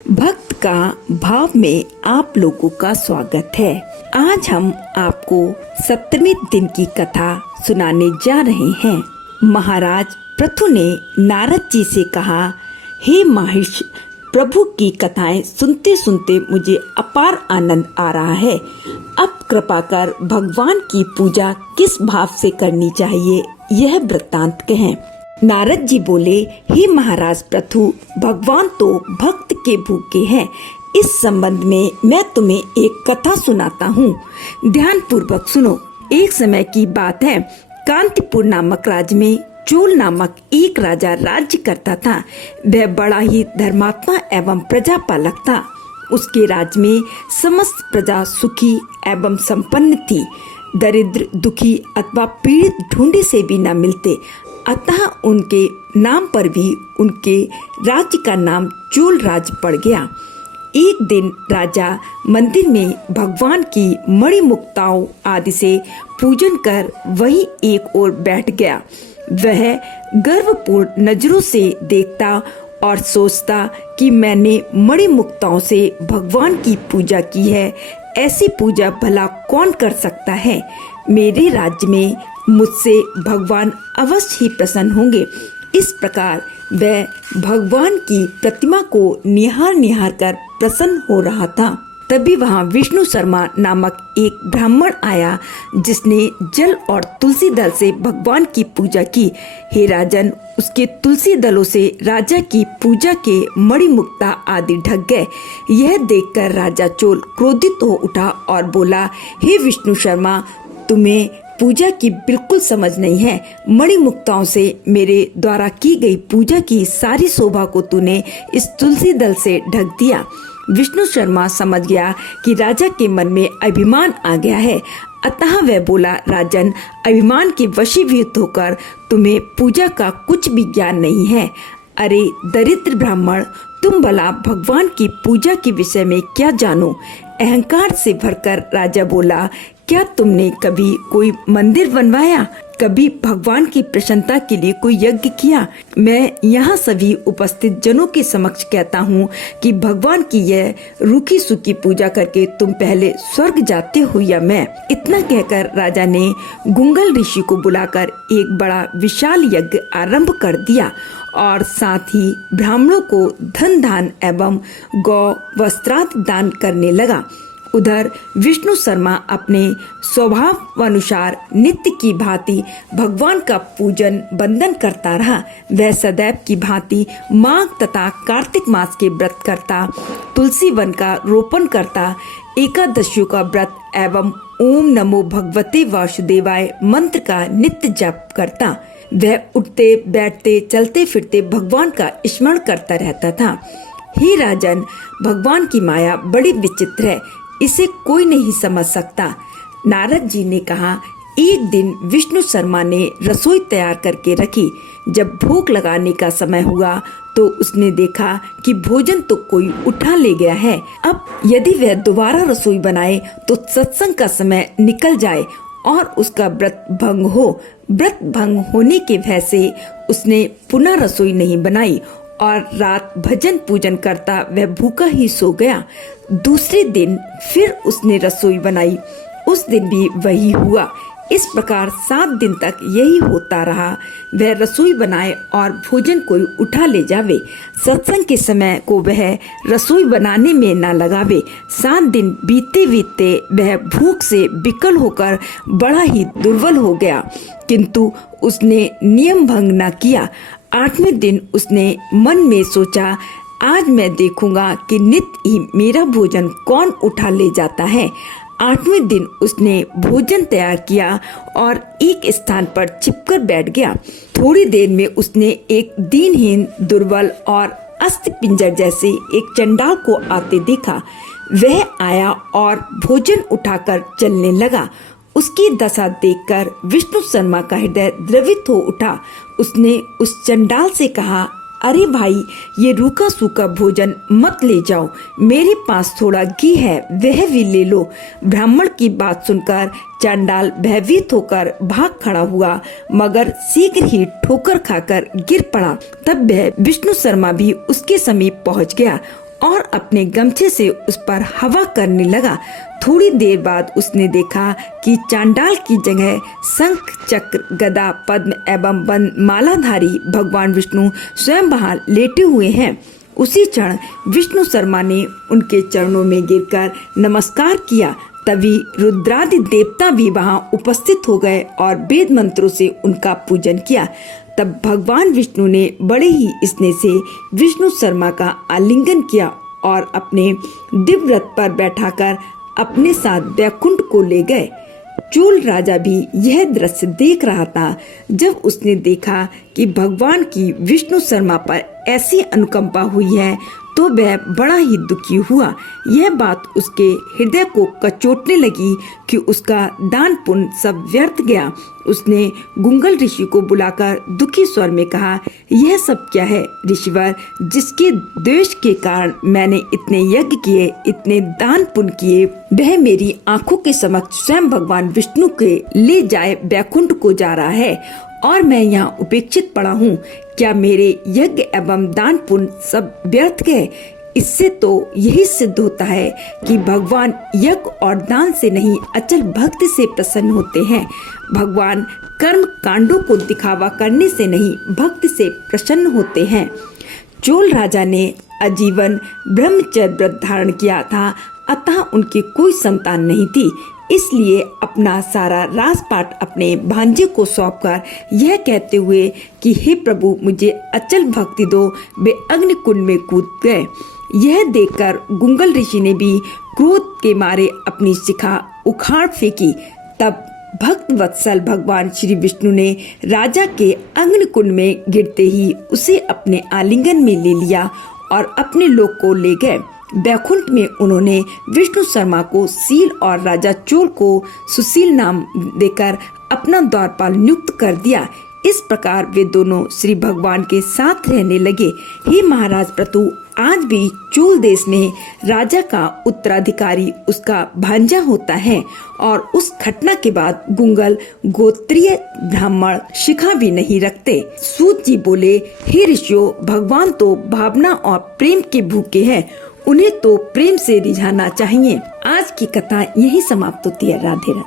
भक्त का भाव में आप लोगों का स्वागत है। आज हम आपको सप्तमी दिन की कथा सुनाने जा रहे हैं। महाराज पृथु ने नारद जी से कहा, हे महर्षि, प्रभु की कथाएं सुनते सुनते मुझे अपार आनंद आ रहा है। अब कृपा कर भगवान की पूजा किस भाव से करनी चाहिए, यह वृत्तांत कहें। नारद जी बोले, हे महाराज पृथु, भगवान तो भक्त के भूखे हैं। इस संबंध में मैं तुम्हें एक कथा सुनाता हूँ, ध्यान पूर्वक सुनो। एक समय की बात है, कांतिपुर नामक राज्य में चोल नामक एक राजा राज्य करता था। वह बड़ा ही धर्मात्मा एवं प्रजापालक था। उसके राज्य में समस्त प्रजा सुखी एवं संपन्न थी। दरिद्र, दुखी अथवा पीड़ित ढूंढे से भी न मिलते। अतः उनके नाम पर भी उनके राज्य का नाम चोल राज्य पड़ गया। एक दिन राजा मंदिर में भगवान की मणिमुक्ताओं आदि से पूजन कर वहीं एक ओर बैठ गया। वह गर्वपूर्ण नजरों से देखता और सोचता कि मैंने मणिमुक्ताओं से भगवान की पूजा की है। ऐसी पूजा भला कौन कर सकता है। मेरे राज्य में मुझसे भगवान अवश्य ही प्रसन्न होंगे। इस प्रकार वह भगवान की प्रतिमा को निहार निहार कर प्रसन्न हो रहा था। तभी वहाँ विष्णु शर्मा नामक एक ब्राह्मण आया, जिसने जल और तुलसी दल से भगवान की पूजा की। हे राजन, उसके तुलसी दलों से राजा की पूजा के मणिमुक्ता आदि ढक गए। यह देखकर राजा चोल क्रोधित हो उठा और बोला, हे विष्णु शर्मा, तुम्हें पूजा की बिल्कुल समझ नहीं है। मणिमुक्ताओं से मेरे द्वारा की गई पूजा की सारी शोभा को तूने इस तुलसी दल से ढक दिया। विष्णु शर्मा समझ गया कि राजा के मन में अभिमान आ गया है। अतः वह बोला, राजन, अभिमान के वशीभूत होकर तुम्हें पूजा का कुछ भी ज्ञान नहीं है। अरे दरिद्र ब्राह्मण, तुम भला भगवान की पूजा के विषय में क्या जानो। अहंकार से भरकर राजा बोला, क्या तुमने कभी कोई मंदिर बनवाया, कभी भगवान की प्रसन्नता के लिए कोई यज्ञ किया। मैं यहाँ सभी उपस्थित जनों के समक्ष कहता हूँ कि भगवान की यह रूखी सूखी पूजा करके तुम पहले स्वर्ग जाते हो या मैं। इतना कहकर राजा ने गुंगल ऋषि को बुलाकर एक बड़ा विशाल यज्ञ आरंभ कर दिया और साथ ही ब्राह्मणों को धन दान एवं गौ वस्त्रादि दान करने लगा। उधर विष्णु शर्मा अपने स्वभाव अनुसार नित्य की भांति भगवान का पूजन बंदन करता रहा। वह सदैव की भांति माघ तथा कार्तिक मास के व्रत करता, तुलसी वन का रोपण करता, एकादशियों का व्रत एवं ओम नमो भगवते वासुदेवाय मंत्र का नित्य जप करता। वह उठते बैठते चलते फिरते भगवान का स्मरण करता रहता था। हे राजन, भगवान की माया बड़ी विचित्र है, इसे कोई नहीं समझ सकता। नारद जी ने कहा, एक दिन विष्णु शर्मा ने रसोई तैयार करके रखी। जब भूख लगाने का समय हुआ तो उसने देखा कि भोजन तो कोई उठा ले गया है। अब यदि वह दोबारा रसोई बनाए तो सत्संग का समय निकल जाए और उसका व्रत भंग हो। व्रत भंग होने के भय से उसने पुनः रसोई नहीं बनाई और रात भजन पूजन करता वह भूखा ही सो गया। दूसरे दिन फिर उसने रसोई बनाई, उस दिन भी वही हुआ। इस प्रकार 7 दिन तक यही होता रहा। वह रसोई बनाए और भोजन कोई उठा ले जावे। सत्संग के समय को वह रसोई बनाने में न लगावे। 7 दिन बीते बीते वह भूख से विकल होकर बड़ा ही दुर्बल हो गया, किंतु उसने नियम भंग न किया। 8वें दिन उसने मन में सोचा, आज मैं देखूंगा कि नित्य ही मेरा भोजन कौन उठा ले जाता है। 8वें दिन उसने भोजन तैयार किया और एक स्थान पर छिपकर बैठ गया। थोड़ी देर में उसने एक दीनहीन, दुर्बल और अस्थि पिंजर जैसे एक चंडाल को आते देखा। वह आया और भोजन उठाकर चलने लगा। उसकी दशा देखकर विष्णु शर्मा का हृदय द्रवित हो उठा। उसने उस चंडाल से कहा, अरे भाई, ये रूखा सूखा भोजन मत ले जाओ, मेरे पास थोड़ा घी है, वह भी ले लो। ब्राह्मण की बात सुनकर चंडाल भयभीत होकर भाग खड़ा हुआ, मगर शीघ्र ही ठोकर खाकर गिर पड़ा। तब वह विष्णु शर्मा भी उसके समीप पहुंच गया और अपने गमछे से उस पर हवा करने लगा। थोड़ी देर बाद उसने देखा कि चांडाल की जगह शंख, चक्र, गदा, पद्म एवं मालाधारी भगवान विष्णु स्वयं वहां लेटे हुए हैं। उसी क्षण विष्णु शर्मा ने उनके चरणों में गिरकर नमस्कार किया। तभी रुद्रादि देवता भी वहां उपस्थित हो गए और वेद मंत्रों से उनका पूजन किया। तब भगवान विष्णु ने बड़े ही स्नेह से विष्णु शर्मा का आलिंगन किया और अपने दिव्य रथ पर बैठाकर अपने साथ बैकुंठ को ले गए। चोल राजा भी यह दृश्य देख रहा था। जब उसने देखा कि भगवान की विष्णु शर्मा पर ऐसी अनुकंपा हुई है तो वह बड़ा ही दुखी हुआ। यह बात उसके हृदय को कचोटने लगी कि उसका दान पुण्य सब व्यर्थ गया। उसने गुंगल ऋषि को बुलाकर दुखी स्वर में कहा, यह सब क्या है ऋषिवर, जिसके द्वेष के कारण मैंने इतने यज्ञ किए, इतने दान पुण्य किए, वह मेरी आंखों के समक्ष स्वयं भगवान विष्णु के ले जाए बैकुंठ को जा रहा है और मैं यहाँ उपेक्षित पड़ा हूँ। क्या मेरे यज्ञ एवं दान पुण्य सब व्यर्थ गए? इससे तो यही सिद्ध होता है कि भगवान यज्ञ और दान से नहीं अचल भक्ति से प्रसन्न होते हैं। भगवान कर्म कांडों को दिखावा करने से नहीं भक्ति से प्रसन्न होते हैं। चोल राजा ने आजीवन ब्रह्मचर्य व्रत धारण किया था, अतः उनकी कोई संतान नहीं थी। इसलिए अपना सारा राजपाट अपने भांजे को सौंपकर यह कहते हुए कि हे प्रभु मुझे अचल भक्ति दो, वे अग्नि कुंड में कूद गए। यह देखकर गुंगल ऋषि ने भी क्रोध के मारे अपनी शिखा उखाड़ फेंकी। तब भक्त वत्सल भगवान श्री विष्णु ने राजा के अग्नि कुंड में गिरते ही उसे अपने आलिंगन में ले लिया और अपने लोक को ले गए। बैकुंठ में उन्होंने विष्णु शर्मा को सील और राजा चोल को सुशील नाम देकर अपना द्वारपाल नियुक्त कर दिया। इस प्रकार वे दोनों श्री भगवान के साथ रहने लगे। हे महाराज प्रतु, आज भी चोल देश में राजा का उत्तराधिकारी उसका भांजा होता है और उस घटना के बाद गुंगल गोत्रीय ब्राह्मण शिखा भी नहीं रखते। सूत जी बोले, हे ऋषियों, भगवान तो भावना और प्रेम के भूखे हैं, उन्हें तो प्रेम से रिझाना चाहिए। आज की कथा यही समाप्त होती है। राधे राधे।